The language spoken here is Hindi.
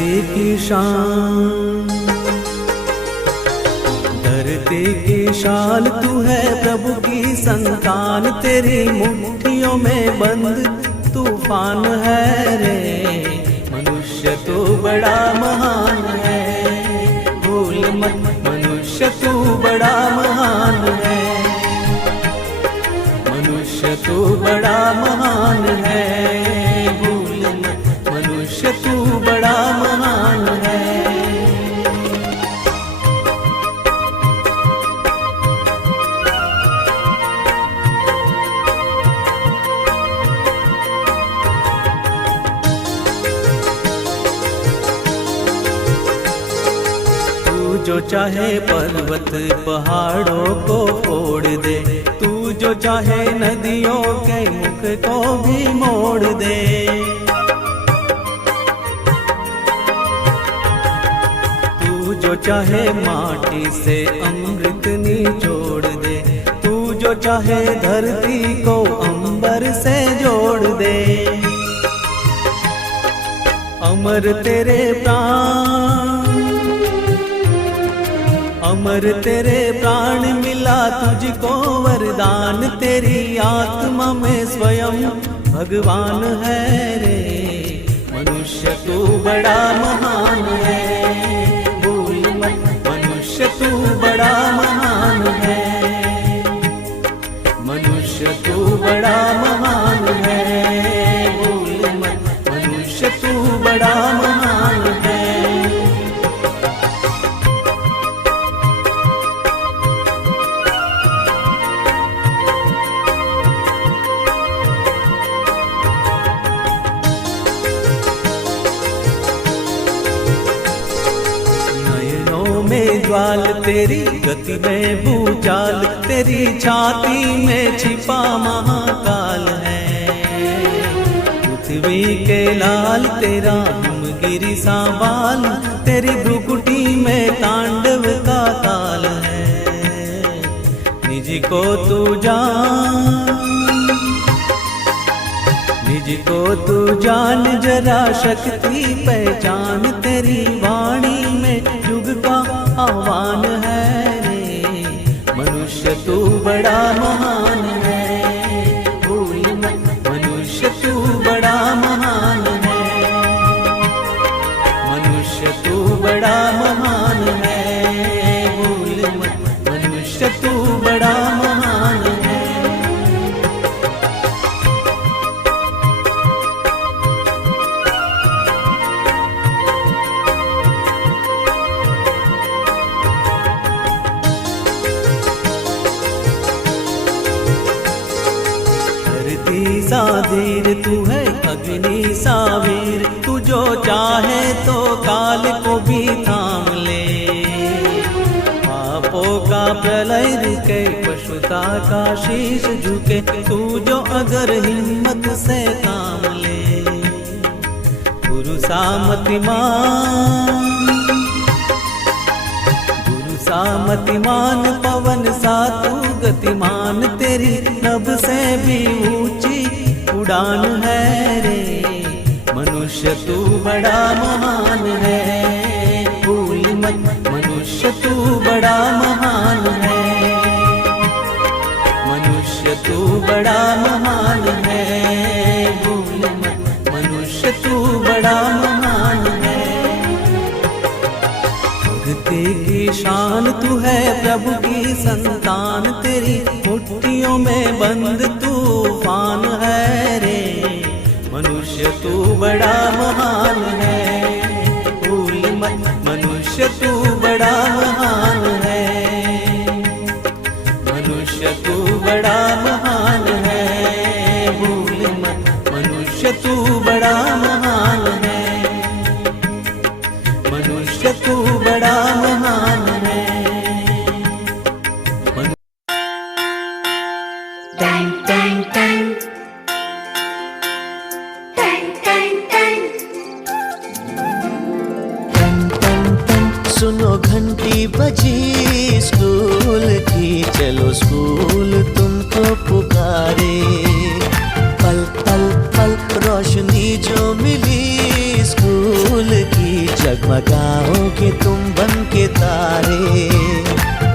धरती की शान, धरती की शान तू है प्रभु की संतान, तेरी मुट्ठियों में बंद तूफान है रे। मनुष्य तू बड़ा महान है, भूल मत मनुष्य तू बड़ा महान है, मनुष्य तू बड़ा महान है, भूल मत मनुष्य तू बड़ा महान है। जो चाहे पर्वत पहाड़ों को फोड़ दे, तू जो चाहे नदियों के मुख को भी मोड़ दे। तू जो चाहे माटी से अमृत निचोड़ दे, तू जो चाहे धरती को अंबर से जोड़ दे। अमर तेरे प्राण, अमर तेरे प्राण मिला तुझको वरदान, तेरी आत्मा में स्वयं भगवान है रे। मनुष्य तू बड़ा महान है, भूल मत मनुष्य तू बड़ा महान है, मनुष्य तू बड़ा महान है, भूल मत मनुष्य तू बड़ा महान है। ज्वाल तेरी गति में भूचाल, तेरी छाती में छिपा महाकाल है। पृथ्वी के लाल तेरा हिमगिरी सा बाल, तेरी भ्रुकुटी में तांडव का ताल है। निज को तू जान, निज को तू जान जरा शक्ति पहचान, तेरी वाणी में युग का आह्वान है रे। मनुष्य तू बड़ा महान है, भूल मत मनुष्य तू बड़ा महान है, मनुष्य तू बड़ा महान है, भूल मत मनुष्य तू बड़ा महान है। सा धीर तू है अग्नि सा वीर, तू जो चाहे तो काल को भी थाम ले। पापों का प्रलय रुके, पशुता का शीश झुके, तू जो अगर हिम्मत से काम ले। गुरु सामतिमान, गुरु सामतिमान, पवन सा तू गतिमान, तेरी नभ से भी ऊंची उड़ान है रे। मनुष्य तू बड़ा महान है, भूल मत मनुष्य तू बड़ा महान है, मनुष्य तू बड़ा महान है, भूल मत मनुष्य तू बड़ा महान है। धरती की शान तू है प्रभु की संतान, तेरी मुट्ठियों में बंद तूफान है रे। मनुष्य तू बड़ा महान है, भूल मत मनुष्य तू बड़ा महान है, मनुष्य तू बड़ा महान है, भूल मत मनुष्य तू बड़ा महान है, मनुष्य तू बड़ा महान है। सुनो घंटी बजी स्कूल की, चलो स्कूल तुमको पुकारे। पल पल पल रोशनी जो मिली स्कूल की, जगमगाओगे तुम बन के तारे